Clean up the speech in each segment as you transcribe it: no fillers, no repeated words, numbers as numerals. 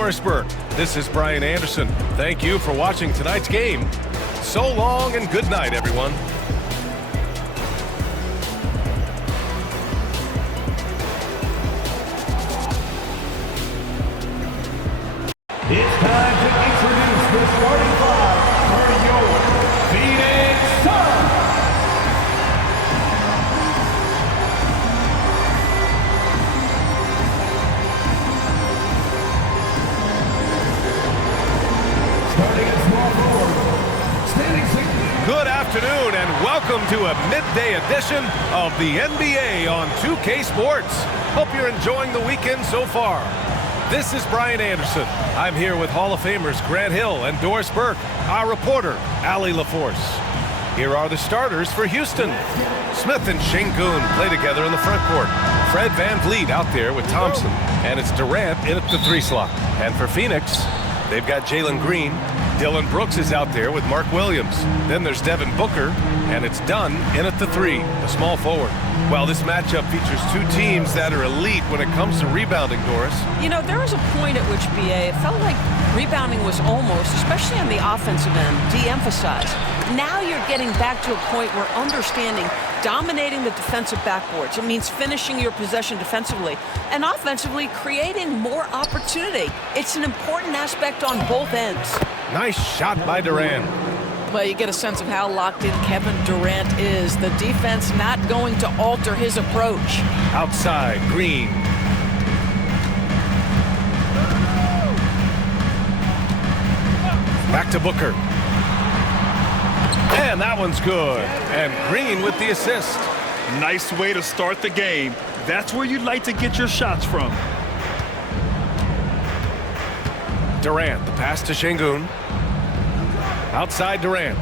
Morrisburg. This is Brian Anderson. Thank you for watching tonight's game. So long and good night, everyone. It's time to introduce the starting five for your Phoenix Suns. Starting at small forward, standing 6. Good afternoon and welcome to a midday edition of the NBA on 2K Sports. Hope you're enjoying the weekend so far. This is Brian Anderson. I'm here with Hall of Famers Grant Hill and Doris Burke, our reporter, Allie LaForce. Here are the starters for Houston. Smith and Segun play together in the front court. Fred VanVleet out there with Thompson, and it's Durant in at the 3 slot. And for Phoenix, they've got Jalen Green. Dillion Brooks is out there with Mark Williams. Then there's Devin Booker, and it's Dunn in at the 3, the small forward. Well, this matchup features two teams that are elite when it comes to rebounding, Doris. You know, there was a point at which, BA, it felt like rebounding was almost, especially on the offensive end, de-emphasized. Now you're getting back to a point where understanding dominating the defensive backboards. It means finishing your possession defensively and offensively creating more opportunity. It's an important aspect on both ends. Nice shot by Durant. Well, you get a sense of how locked in Kevin Durant is. The defense not going to alter his approach. Outside, Green. Back to Booker. And that one's good. And Green with the assist. Nice way to start the game. That's where you'd like to get your shots from. Durant, the pass to Segun. Outside Durant.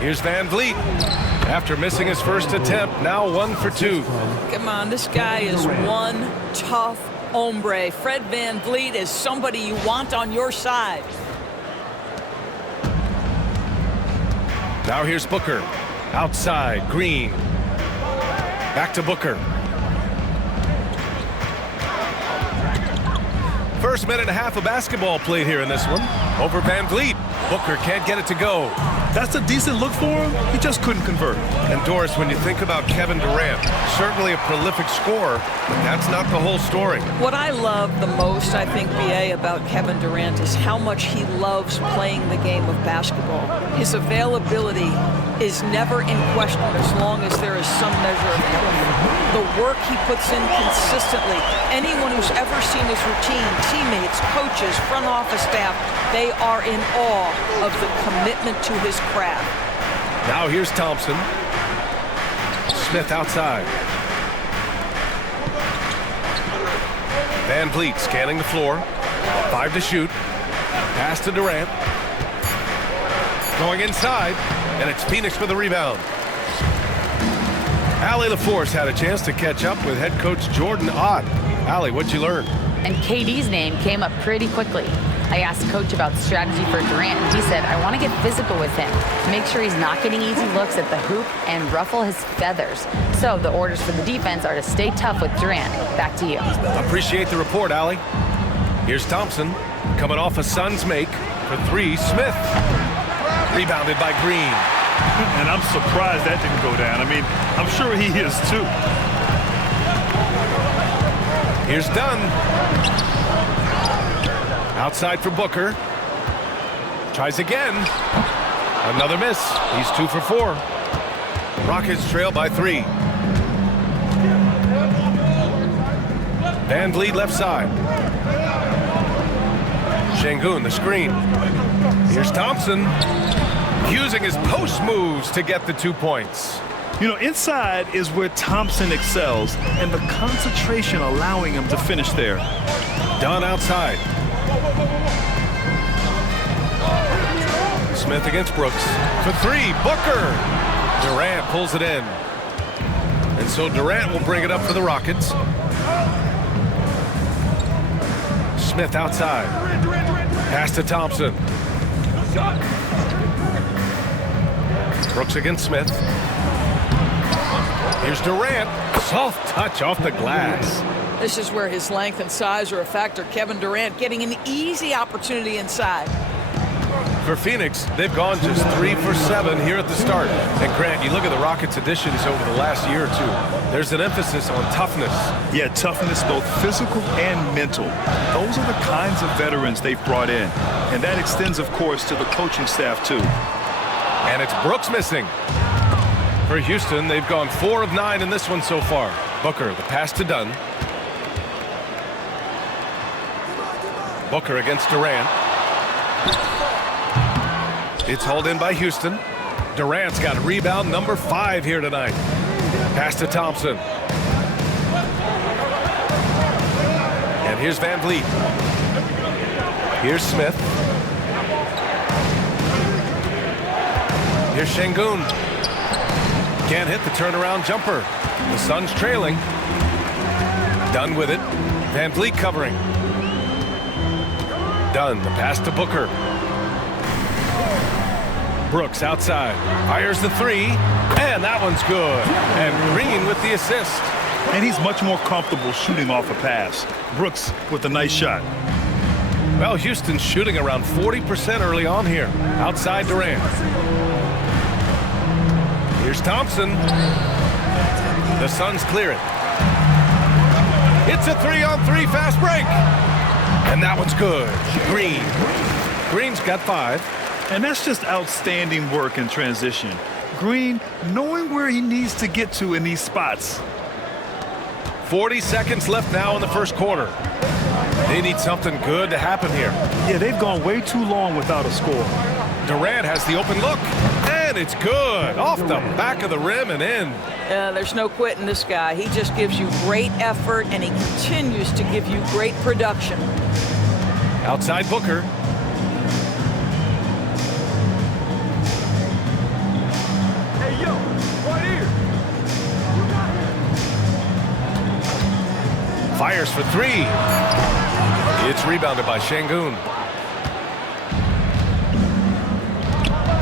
Here's VanVleet. After missing his first attempt, now 1 for 2. Come on, this guy is one tough hombre. Fred VanVleet is somebody you want on your side. Now here's Booker. Outside, Green. Back to Booker. First minute and a half of basketball played here in this one. Over VanVleet. Booker can't get it to go. That's a decent look for him. He just couldn't convert. And Doris, when you think about Kevin Durant, certainly a prolific scorer, but that's not the whole story. What I love the most, I think, BA, about Kevin Durant is how much he loves playing the game of basketball. His availability is never in question as long as there is some measure of commitment. The work he puts in consistently. Anyone who's ever seen his routine, teammates, coaches, front office staff, they are in awe of the commitment to his craft. Now here's Thompson. Smith outside. VanVleet scanning the floor. 5 to shoot. Pass to Durant. Going inside, and it's Phoenix for the rebound. Allie LaForce had a chance to catch up with head coach Jordan Ott. Allie, what'd you learn? And KD's name came up pretty quickly. I asked the coach about strategy for Durant, and he said, I want to get physical with him to make sure he's not getting easy looks at the hoop and ruffle his feathers. So the orders for the defense are to stay tough with Durant. Back to you. Appreciate the report, Allie. Here's Thompson coming off a Suns make for 3. Smith. Rebounded by Green. And I'm surprised that didn't go down. I mean, I'm sure he is too. Here's Dunn. Outside for Booker. Tries again. Another miss. He's 2 for 4. Rockets trail by 3. VanVleet left side. Segun, the screen. Here's Thompson. Using his post moves to get the 2 points. You know, inside is where Thompson excels, and the concentration allowing him to finish there. Dunn outside. Smith against Brooks. For 3, Booker. Durant pulls it in. And so Durant will bring it up for the Rockets. Smith outside. Pass to Thompson. Brooks against Smith. Here's Durant. Soft touch off the glass. This is where his length and size are a factor. Kevin Durant getting an easy opportunity inside. For Phoenix, they've gone just 3 for 7 here at the start. And Grant, you look at the Rockets' additions over the last year or two. There's an emphasis on toughness. Yeah, toughness, both physical and mental. Those are the kinds of veterans they've brought in. And that extends, of course, to the coaching staff, too. And it's Brooks missing. For Houston, they've gone 4 of 9 in this one so far. Booker, the pass to Dunn. Booker against Durant. It's hauled in by Houston. Durant's got rebound number 5 here tonight. Pass to Thompson. And here's Van Vliet. Here's Smith. Here's Segun. Can't hit the turnaround jumper. The Suns trailing. Dunn with it. Van Vliet covering. Dunn, the pass to Booker. Brooks outside. Fires the 3. And that one's good. And Green with the assist. And he's much more comfortable shooting off a pass. Brooks with a nice shot. Well, Houston's shooting around 40% early on here. Outside Durant. Here's Thompson. The Suns clear it. It's a 3-on-3 fast break. And that one's good. Green. Green's got 5. And that's just outstanding work in transition. Green knowing where he needs to get to in these spots. 40 seconds left now in the first quarter. They need something good to happen here. Yeah, they've gone way too long without a score. Durant has the open look. And it's good. Off the back of the rim and in. There's no quitting this guy. He just gives you great effort, and he continues to give you great production. Outside Booker. Fires for 3. It's rebounded by Segun.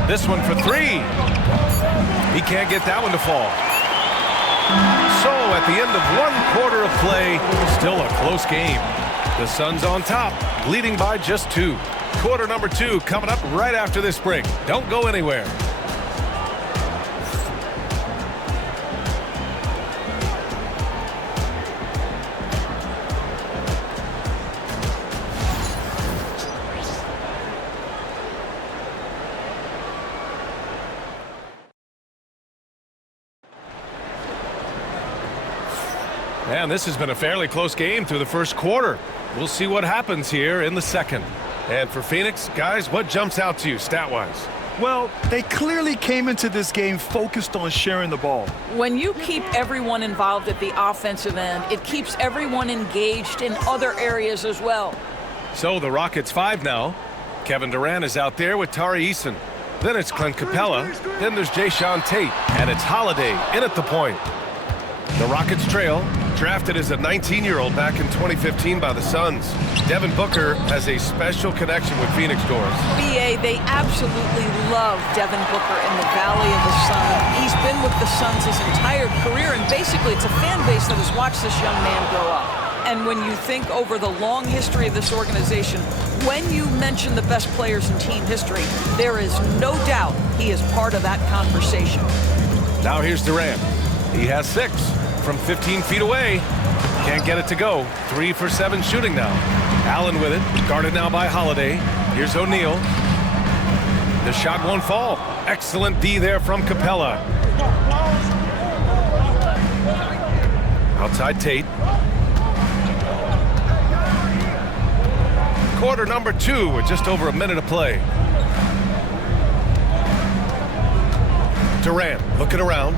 This one for 3. He can't get that one to fall. So at the end of 1 quarter of play, still a close game. The Suns on top, leading by just 2. Quarter number 2 coming up right after this break. Don't go anywhere. And this has been a fairly close game through the first quarter. We'll see what happens here in the second. And for Phoenix, guys, what jumps out to you stat-wise? Well, they clearly came into this game focused on sharing the ball. When you keep everyone involved at the offensive end, it keeps everyone engaged in other areas as well. So the Rockets 5 now. Kevin Durant is out there with Tari Eason. Then it's Clint Capella. Then there's Jayshawn Tate. And it's Holiday in at the point. The Rockets trail, drafted as a 19-year-old back in 2015 by the Suns. Devin Booker has a special connection with Phoenix Doors. BA, they absolutely love Devin Booker in the Valley of the Sun. He's been with the Suns his entire career, and basically it's a fan base that has watched this young man grow up. And when you think over the long history of this organization, when you mention the best players in team history, there is no doubt he is part of that conversation. Now here's Durant. He has 6 from 15 feet away. Can't get it to go. 3 for 7 shooting now. Allen with it. Guarded now by Holiday. Here's O'Neal. The shot won't fall. Excellent D there from Capella. Outside Tate. Quarter number 2 with just over a minute of play. Durant looking around.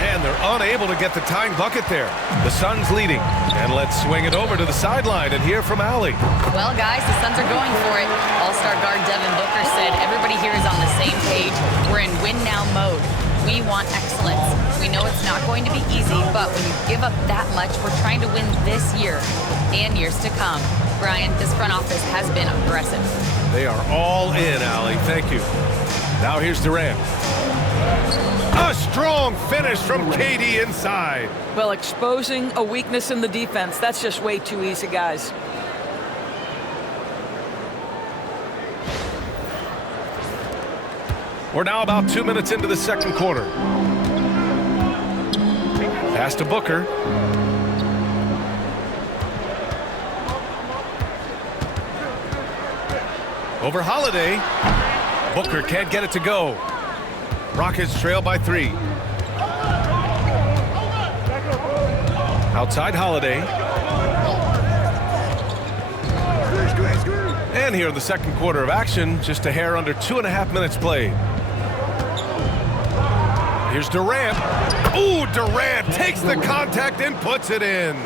And they're unable to get the tying bucket there. The Suns leading. And let's swing it over to the sideline and hear from Allie. Well, guys, the Suns are going for it. All-star guard Devin Booker said everybody here is on the same page. We're in win-now mode. We want excellence. We know it's not going to be easy, but when you give up that much, we're trying to win this year and years to come. Brian, this front office has been aggressive. They are all in, Allie. Thank you. Now here's Durant. A strong finish from KD inside. Well, exposing a weakness in the defense, that's just way too easy, guys. We're now about 2 minutes into the second quarter. Pass to Booker. Over Holiday. Booker can't get it to go. Rockets trail by 3. Outside Holiday. And here in the second quarter of action, just a hair under 2.5 minutes played. Here's Durant. Ooh, Durant takes the contact and puts it in.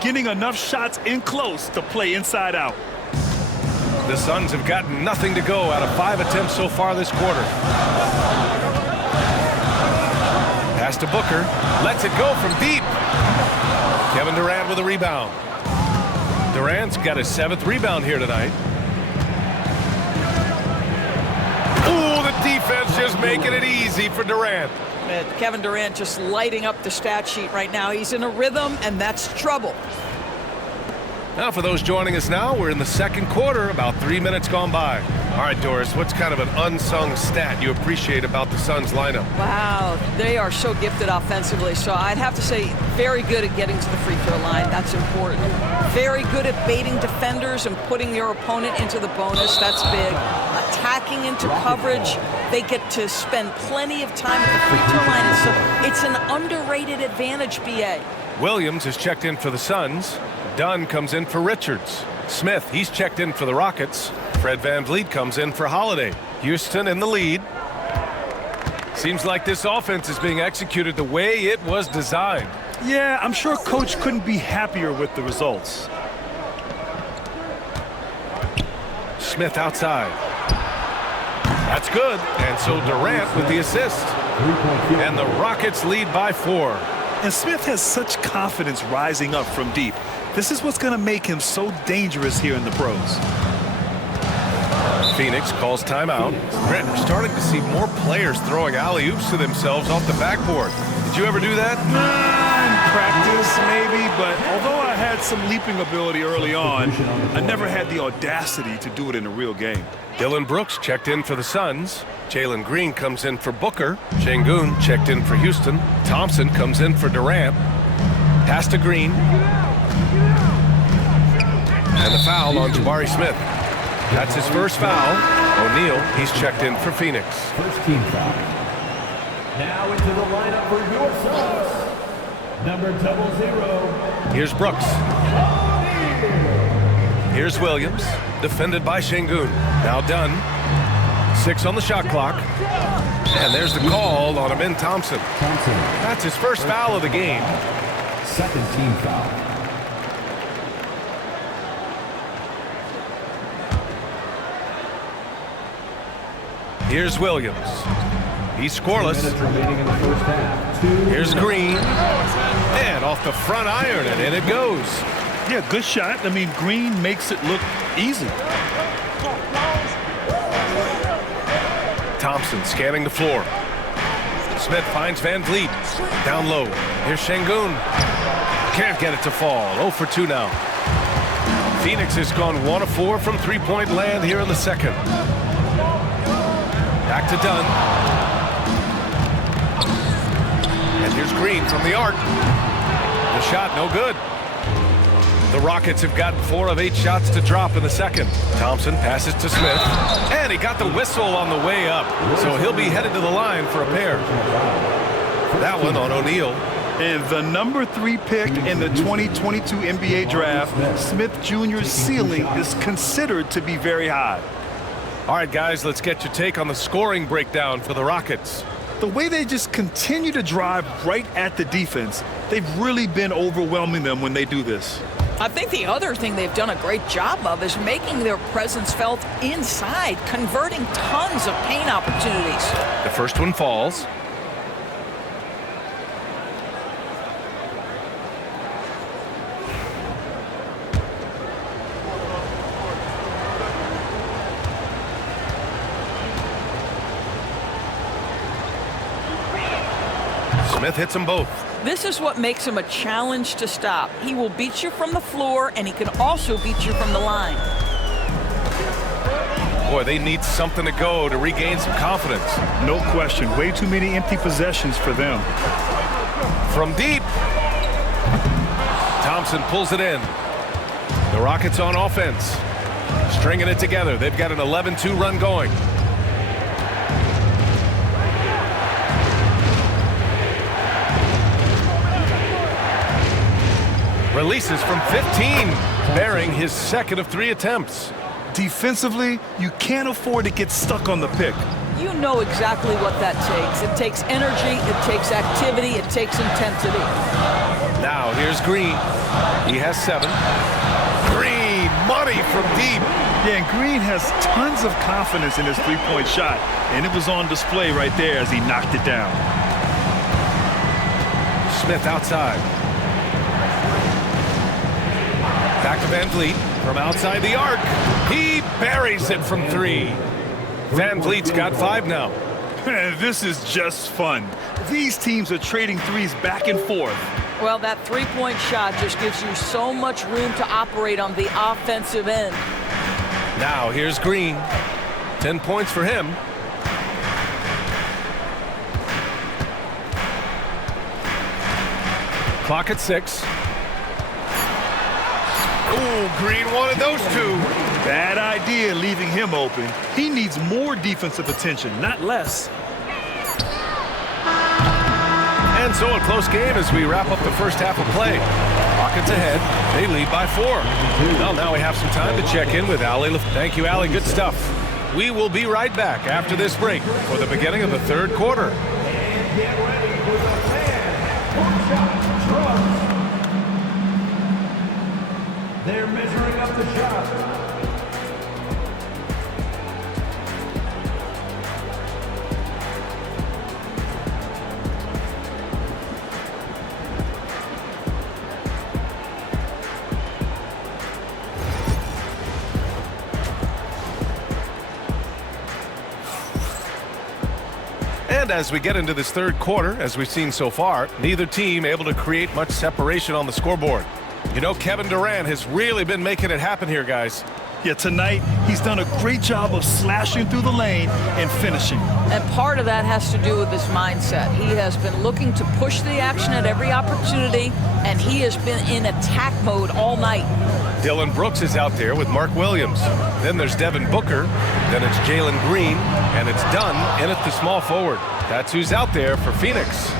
Getting enough shots in close to play inside out. The Suns have gotten nothing to go out of 5 attempts so far this quarter. Pass to Booker. Lets it go from deep. Kevin Durant with a rebound. Durant's got his 7th rebound here tonight. Ooh, the defense just making it easy for Durant. Kevin Durant just lighting up the stat sheet right now. He's in a rhythm, and that's trouble. Now, for those joining us now, we're in the second quarter, about 3 minutes gone by. All right, Doris, what's kind of an unsung stat you appreciate about the Suns lineup? Wow, they are so gifted offensively. So I'd have to say very good at getting to the free throw line. That's important. Very good at baiting defenders and putting your opponent into the bonus. That's big. Attacking into coverage. They get to spend plenty of time at the free throw line. It's an underrated advantage, BA. Williams is checked in for the Suns. Dunn comes in for Richards. Smith, he's checked in for the Rockets. Fred VanVleet comes in for Holiday. Houston in the lead. Seems like this offense is being executed the way it was designed. Yeah, I'm sure Coach couldn't be happier with the results. Smith outside. That's good. And so Durant with the assist. And the Rockets lead by 4. And Smith has such confidence rising up from deep. This is what's going to make him so dangerous here in the pros. Phoenix calls timeout. Grant, we're starting to see more players throwing alley-oops to themselves off the backboard. Did you ever do that? In practice, maybe, but although I had some leaping ability early on, I never had the audacity to do it in a real game. Dillion Brooks checked in for the Suns. Jalen Green comes in for Booker. Segun checked in for Houston. Thompson comes in for Durant. Pass to Green. And the foul on Jabari Smith. That's his first foul. O'Neal, he's checked in for Phoenix. First team foul. Now into the lineup for your Suns. Number 00. Here's Brooks. Here's Williams. Defended by Segun. Now Dunn. 6 on the shot clock. And there's the call on Amin Thompson. That's his first foul of the game. Second team foul. Here's Williams. He's scoreless. Remaining in the first half. Here's Green. And off the front iron, and in it goes. Yeah, good shot. I mean, Green makes it look easy. Thompson scanning the floor. Smith finds VanVleet. Down low. Here's Segun. Can't get it to fall. 0 for 2 now. Phoenix has gone 1 of 4 from three-point land here in the second. Back to Dunn. And here's Green from the arc. The shot no good. The Rockets have gotten 4 of 8 shots to drop in the second. Thompson passes to Smith. And he got the whistle on the way up. So he'll be headed to the line for a pair. That one on O'Neal. And the number 3 pick in the 2022 NBA draft, Smith Jr.'s ceiling is considered to be very high. All right, guys, let's get your take on the scoring breakdown for the Rockets. The way they just continue to drive right at the defense, they've really been overwhelming them when they do this. I think the other thing they've done a great job of is making their presence felt inside, converting tons of paint opportunities. The first one falls. Smith hits them both. This is what makes him a challenge to stop. He will beat you from the floor, and he can also beat you from the line. Boy, they need something to go to regain some confidence. No question. Way too many empty possessions for them. From deep. Thompson pulls it in. The Rockets on offense. Stringing it together. They've got an 11-2 run going. Releases from 15, bearing his second of 3 attempts. Defensively, you can't afford to get stuck on the pick. You know exactly what that takes. It takes energy, it takes activity, it takes intensity. Now here's Green. He has 7. Green, money from deep. Yeah, and Green has tons of confidence in his three-point shot, and it was on display right there as he knocked it down. Smith outside. Back to Van Vliet from outside the arc. He buries it from 3. Van Vliet's got 5 now. This is just fun. These teams are trading threes back and forth. Well, that three-point shot just gives you so much room to operate on the offensive end. Now here's Green. 10 points for him. Clock at 6. Ooh, Green wanted those 2. Bad idea leaving him open. He needs more defensive attention, not less. And so a close game as we wrap up the first half of play. Rockets ahead. They lead by 4. Well, now we have some time to check in with Allie. Thank you, Allie. Good stuff. We will be right back after this break for the beginning of the third quarter. And get ready for the fan trust. They're measuring up the shot. And as we get into this third quarter, as we've seen so far, neither team able to create much separation on the scoreboard. You know, Kevin Durant has really been making it happen here, guys. Yeah, tonight he's done a great job of slashing through the lane and finishing. And part of that has to do with his mindset. He has been looking to push the action at every opportunity, and he has been in attack mode all night. Dillion Brooks is out there with Mark Williams. Then there's Devin Booker. Then it's Jalen Green. And it's Dunn in at the small forward. That's who's out there for Phoenix.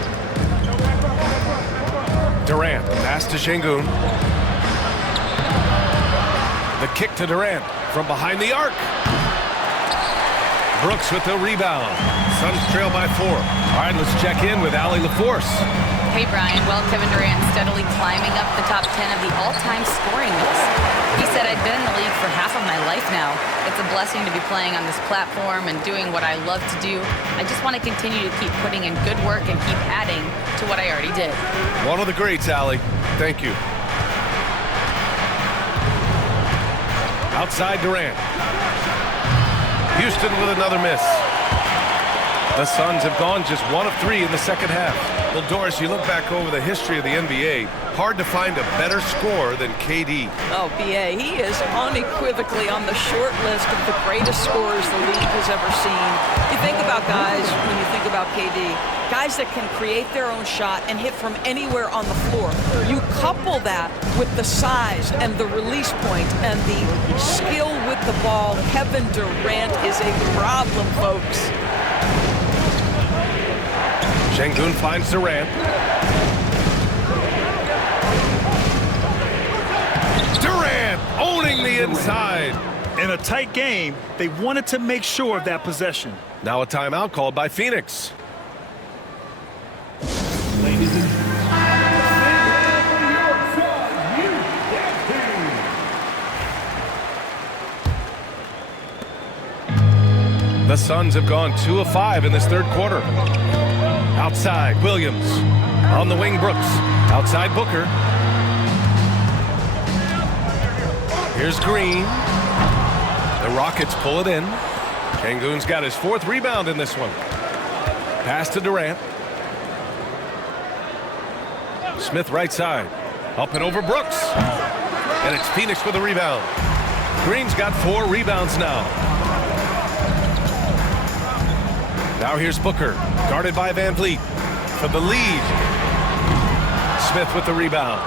Durant, pass to Segun. The kick to Durant from behind the arc. Brooks with the rebound. Suns trail by 4. All right, let's check in with Allie LaForce. Hey, Brian. Well, Kevin Durant steadily climbing up the top 10 of the all-time scoring list. He said, I've been in the league for half of my life now. It's a blessing to be playing on this platform and doing what I love to do. I just want to continue to keep putting in good work and keep adding to what I already did. One of the greats, Allie. Thank you. Outside Durant. Houston with another miss. The Suns have gone just 1 of 3 in the second half. Well, Doris, you look back over the history of the NBA, hard to find a better scorer than KD. Oh, B.A., he is unequivocally on the short list of the greatest scorers the league has ever seen. You think about guys, when you think about KD, guys that can create their own shot and hit from anywhere on the floor. You couple that with the size and the release point and the skill with the ball. Kevin Durant is a problem, folks. Segun finds Durant. Durant owning the inside. In a tight game, they wanted to make sure of that possession. Now a timeout called by Phoenix. Ladies and gentlemen, The Suns have gone 2 of 5 in this third quarter. Outside, Williams. On the wing, Brooks. Outside, Booker. Here's Green. The Rockets pull it in. Sengun's got his 4th rebound in this one. Pass to Durant. Smith right side. Up and over Brooks. And it's Phoenix with a rebound. Green's got 4 rebounds now. Now here's Booker, guarded by Van Vliet for the lead. Smith with the rebound.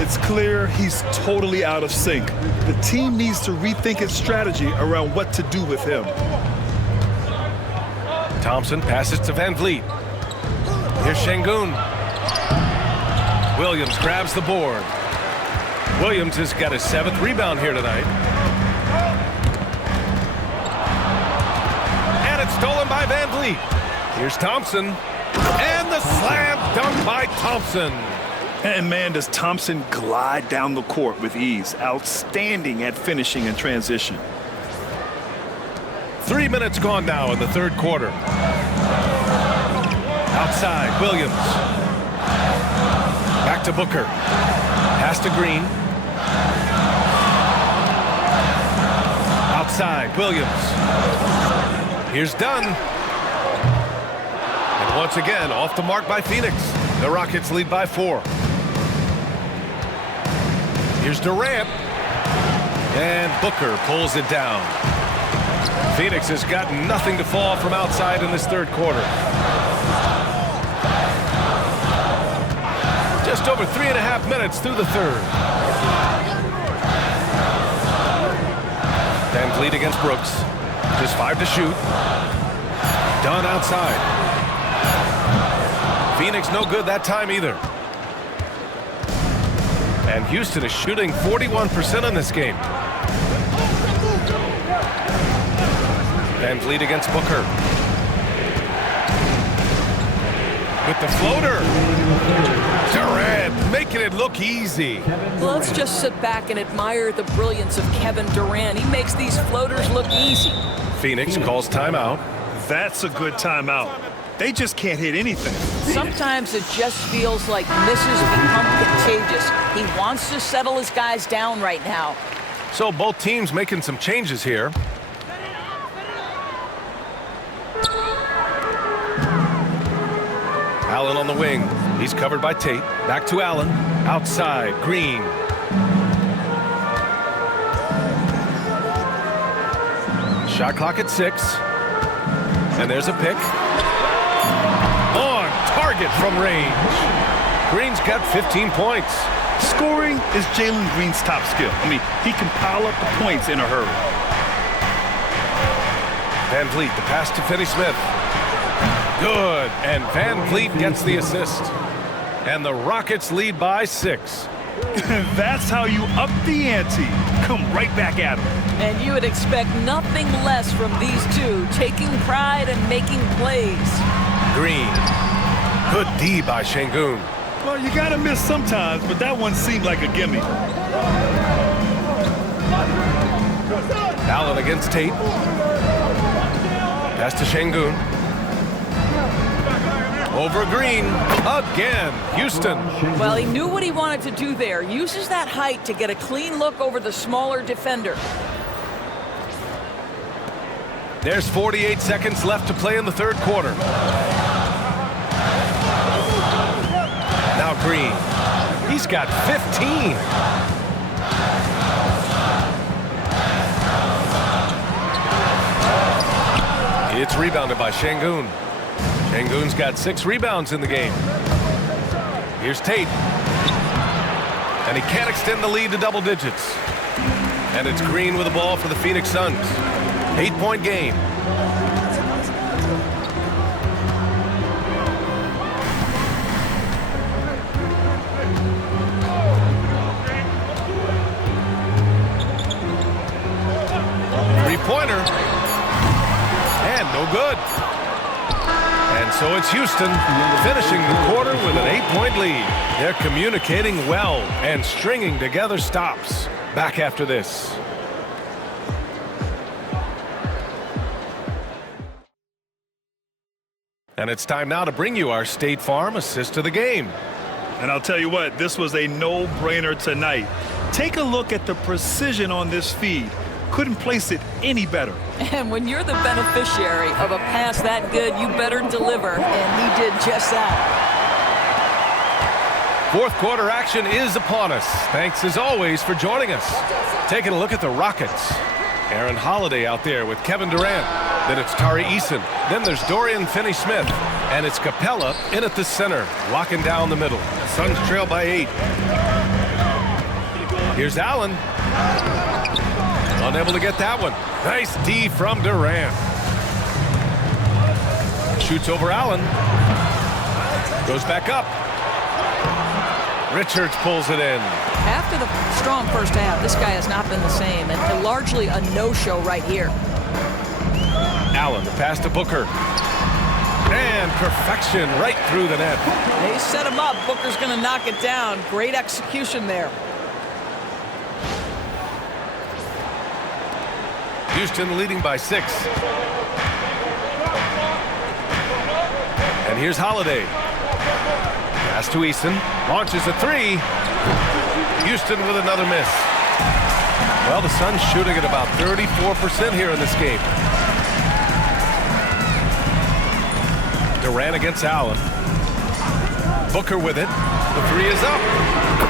It's clear he's totally out of sync. The team needs to rethink its strategy around what to do with him. Thompson passes to Van Vliet. Here's Segun. Williams grabs the board. Williams has got his 7th rebound here tonight. And it's stolen by Van Vliet. Here's Thompson. And the slam dunk by Thompson. And man, does Thompson glide down the court with ease. Outstanding at finishing in transition. 3 minutes gone now in the 3rd quarter. Outside, Williams. Back to Booker. Pass to Green. Outside, Williams. Here's Dunn. And once again, off the mark by Phoenix. The Rockets lead by 4. Here's Durant. And Booker pulls it down. Phoenix has got nothing to fall from outside in this 3rd quarter. Just over 3.5 minutes through the 3rd. Van Vliet against Brooks. Just 5 to shoot. Dunn outside. Phoenix no good that time either. And Houston is shooting 41% in this game. Van Vliet against Booker. With the floater. Durant making it look easy. Well, let's just sit back and admire the brilliance of Kevin Durant. He makes these floaters look easy. Phoenix calls timeout. That's a good timeout. They just can't hit anything. Sometimes it just feels like misses become contagious. He wants to settle his guys down right now. So both teams making some changes here. Allen on the wing. He's covered by Tate. Back to Allen. Outside, Green. Shot clock at 6. And there's a pick. On target from range. Green's got 15 points. Scoring is Jalen Green's top skill. I mean, he can pile up the points in a hurry. Van Vliet, the pass to Finney-Smith. Good, and Van Vliet gets the assist. And the Rockets lead by 6. That's how you up the ante. Come right back at them. And you would expect nothing less from these two, taking pride and making plays. Green. Good D by Segun. Well, you gotta miss sometimes, but that one seemed like a gimme. Allen against Tate. Pass to Segun. Over Green again. Houston. Well, he knew what he wanted to do there. Uses that height to get a clean look over the smaller defender. There's 48 seconds left to play in the 3rd quarter. Now Green. He's got 15. It's rebounded by Segun. Sengun's got 6 rebounds in the game. Here's Tate. And he can't extend the lead to double digits. And it's Green with the ball for the Phoenix Suns. 8-point game. Three-pointer. And no good. And so it's Houston finishing the quarter with an 8-point lead. They're communicating well and stringing together stops. Back after this. And it's time now to bring you our State Farm assist of the game. And I'll tell you what, this was a no-brainer tonight. Take a look at the precision on this feed. Couldn't place it any better. And when you're the beneficiary of a pass that good, you better deliver. And he did just that. Fourth quarter action is upon us. Thanks as always for joining us. Taking a look at the Rockets. Aaron Holiday out there with Kevin Durant. Then it's Tari Eason. Then there's Dorian Finney-Smith. And it's Capella in at the center, locking down the middle. Suns trail by 8. Here's Allen. Unable to get that one. Nice D from Durant. Shoots over Allen. Goes back up. Richards pulls it in. After the strong first half, this guy has not been the same, and largely a no-show right here. Allen, the pass to Booker. And perfection right through the net. They set him up. Booker's going to knock it down. Great execution there. Houston leading by 6. And here's Holiday. Pass to Eason. Launches a 3. Houston with another miss. Well, the Suns shooting at about 34% here in this game. Durant against Allen. Booker with it. The 3 is up.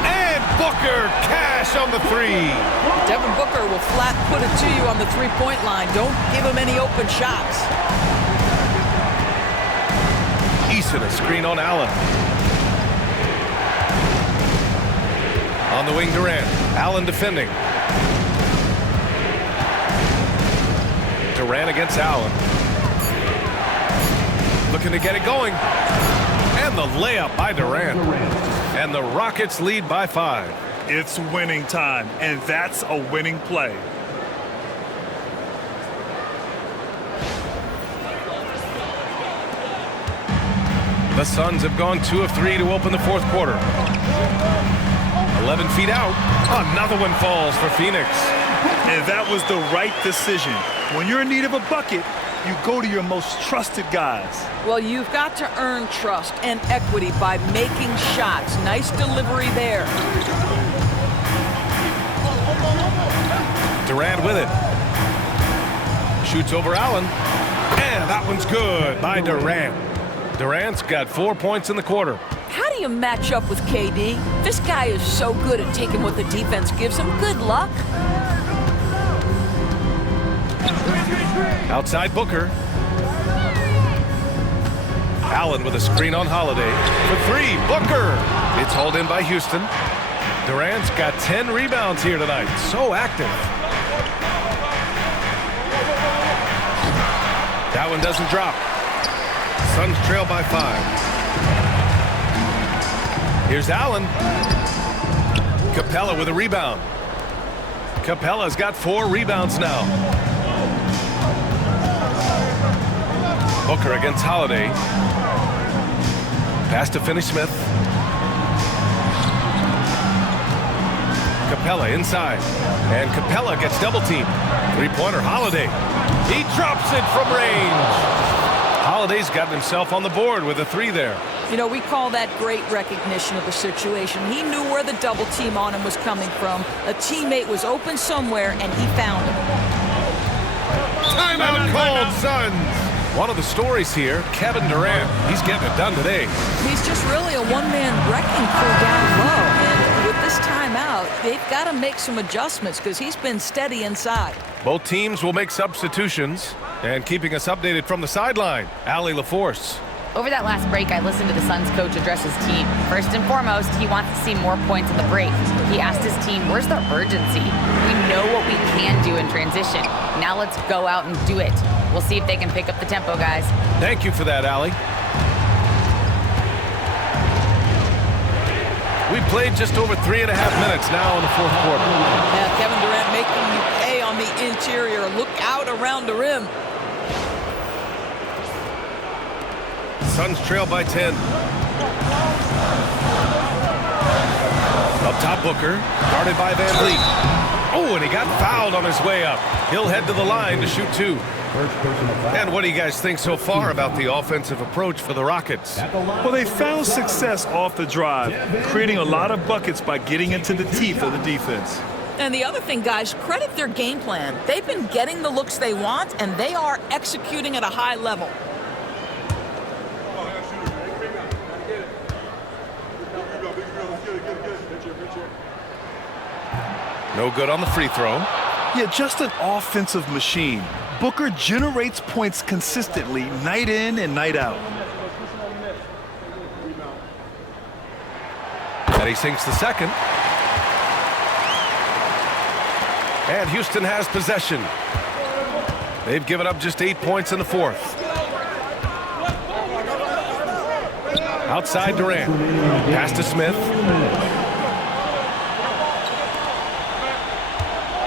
And Booker cash on the 3. Devin Booker will flat put it to you on the three-point line. Don't give him any open shots. Eason a screen on Allen. On the wing, Durant. Allen defending. Durant against Allen. Looking to get it going. And the layup by Durant. And the Rockets lead by 5. It's winning time, and that's a winning play. The Suns have gone 2 of 3 to open the fourth quarter. 11 feet out. Another one falls for Phoenix. And that was the right decision. When you're in need of a bucket, you go to your most trusted guys. Well, you've got to earn trust and equity by making shots. Nice delivery there. Durant with it. Shoots over Allen. And that one's good by Durant. Durant's got 4 points in the quarter. How do you match up with KD? This guy is so good at taking what the defense gives him. Good luck. Outside Booker. Allen with a screen on Holiday. For 3, Booker. It's hauled in by Houston. Durant's got 10 rebounds here tonight. So active. That one doesn't drop. Suns trail by 5. Here's Allen. Capella with a rebound. Capella's got 4 rebounds now. Booker against Holiday. Pass to Finney-Smith. Capella inside. And Capella gets double teamed. Three-pointer Holiday. He drops it from range. Holiday's got himself on the board with a 3 there. You know, we call that great recognition of the situation. He knew where the double team on him was coming from. A teammate was open somewhere, and he found him. Timeout called, Suns. One of the stories here, Kevin Durant. He's getting it done today. He's just really a one-man wrecking crew down low. And with this timeout, they've got to make some adjustments because he's been steady inside. Both teams will make substitutions. And keeping us updated from the sideline, Allie LaForce. Over that last break, I listened to the Suns coach address his team. First and foremost, he wants to see more points in the break. He asked his team, where's the urgency? We know what we can do in transition. Now let's go out and do it. We'll see if they can pick up the tempo, guys. Thank you for that, Allie. We played just over 3.5 minutes now in the fourth quarter. Yeah, Kevin Durant making you pay on the interior. Look out around the rim. Suns trail by 10. Up top, Booker. Guarded by Van Vliet. Oh, and he got fouled on his way up. He'll head to the line to shoot 2. And what do you guys think so far about the offensive approach for the Rockets? Well, they found success off the drive, creating a lot of buckets by getting into the teeth of the defense. And the other thing, guys, credit their game plan. They've been getting the looks they want, and they are executing at a high level. No good on the free throw. Yeah, just an offensive machine. Booker generates points consistently, night in and night out. And he sinks the second. And Houston has possession. They've given up just 8 points in the fourth. Outside Durant. Pass to Smith.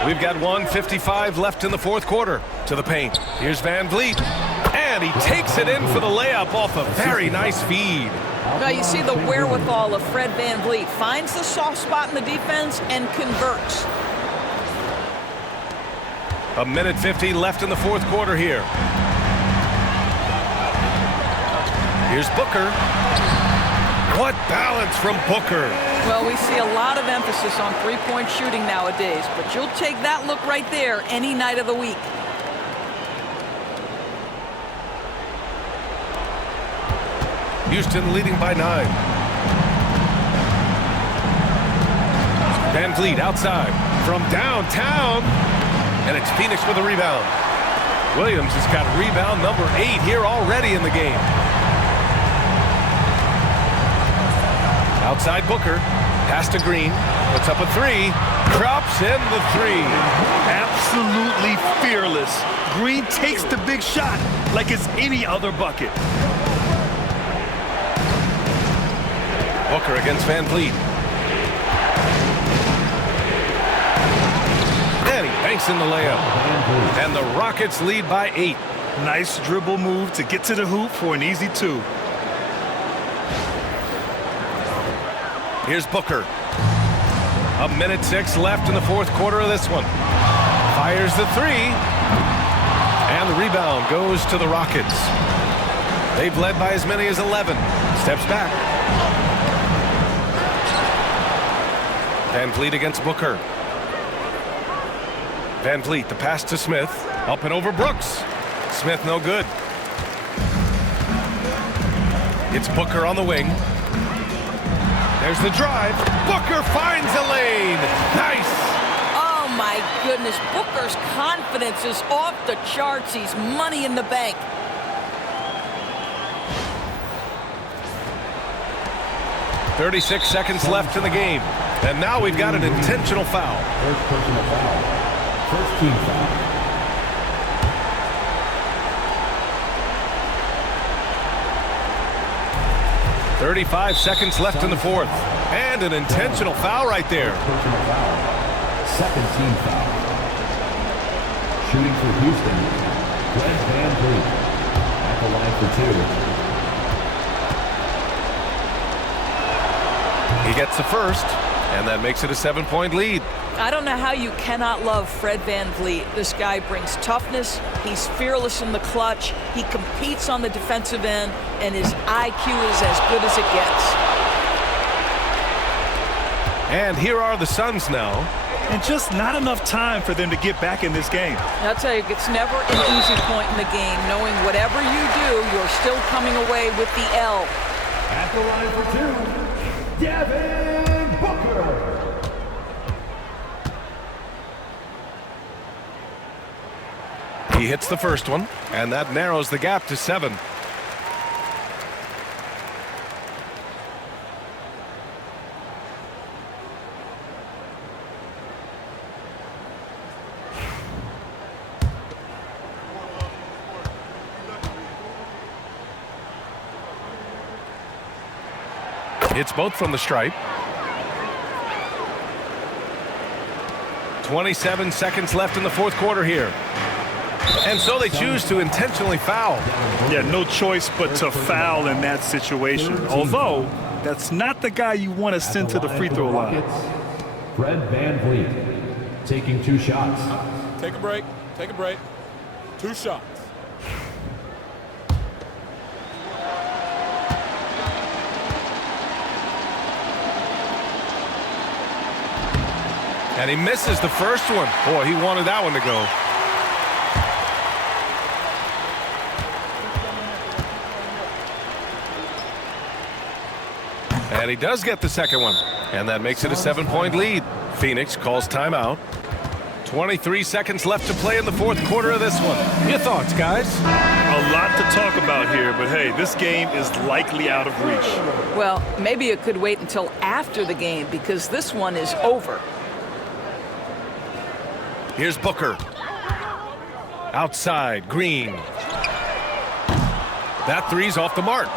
We've got 1:55 left in the fourth quarter. To the paint. Here's Van Vliet. And he takes it in for the layup off a very nice feed. Now you see the wherewithal of Fred Van Vliet. Finds the soft spot in the defense and converts. 1:50 left in the fourth quarter here. Here's Booker. What balance from Booker. Well, we see a lot of emphasis on three-point shooting nowadays, but you'll take that look right there any night of the week. Houston leading by 9. Van Vliet outside from downtown. And it's Phoenix with a rebound. Williams has got rebound number 8 here already in the game. Outside Booker. Pass to Green. Puts up a 3. Drops in the 3. Absolutely fearless. Green takes the big shot like it's any other bucket. Booker against Van Vliet. And he banks in the layup. And the Rockets lead by 8. Nice dribble move to get to the hoop for an easy 2. Here's Booker. 1:06 left in the fourth quarter of this one. Fires the 3. And the rebound goes to the Rockets. They've led by as many as 11. Steps back. Van Vliet against Booker. Van Vliet, the pass to Smith. Up and over Brooks. Smith no good. It's Booker on the wing. There's the drive. Booker finds a lane. Nice. Oh, my goodness. Booker's confidence is off the charts. He's money in the bank. .36 seconds left in the game. And now we've got an intentional foul. First personal foul. First team foul. .35 seconds left in the fourth. And an intentional foul right there. Personal foul. Second team foul. Shooting for Houston, Fred Van Vliet. At the line for 2. He gets the first, and that makes it a 7-point lead. I don't know how you cannot love Fred Van Vliet. This guy brings toughness. He's fearless in the clutch. He competes on the defensive end, and his IQ is as good as it gets. And here are the Suns now. And just not enough time for them to get back in this game. I'll tell you, it's never an easy point in the game, knowing whatever you do, you're still coming away with the L. At the line for 2, Devin Booker. He hits the first one, and that narrows the gap to 7. Hits both from the stripe. 27 seconds left in the fourth quarter here. And so they choose to intentionally foul. Yeah, no choice but to foul in that situation. Although, that's not the guy you want to send to the free throw line. Fred Van Vliet taking 2 shots. Take a break. Take a break. 2 shots. And he misses the first one. Boy, he wanted that one to go. And he does get the second one. And that makes it a 7-point lead. Phoenix calls timeout. 23 seconds left to play in the fourth quarter of this one. Your thoughts, guys? A lot to talk about here, but hey, this game is likely out of reach. Well, maybe it could wait until after the game because this one is over. Here's Booker. Outside, Green. That three's off the mark.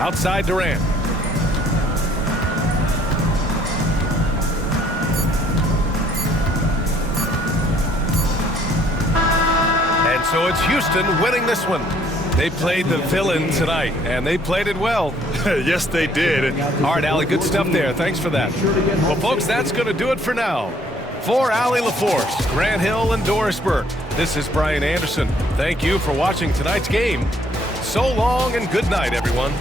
Outside, Durant. And so it's Houston winning this one. They played the villain tonight, and they played it well. Yes, they did. All right, Allie, good stuff there. Thanks for that. Well, folks, that's going to do it for now. For Allie LaForce, Grant Hill, and Doris Burke, this is Brian Anderson. Thank you for watching tonight's game. So long and good night, everyone.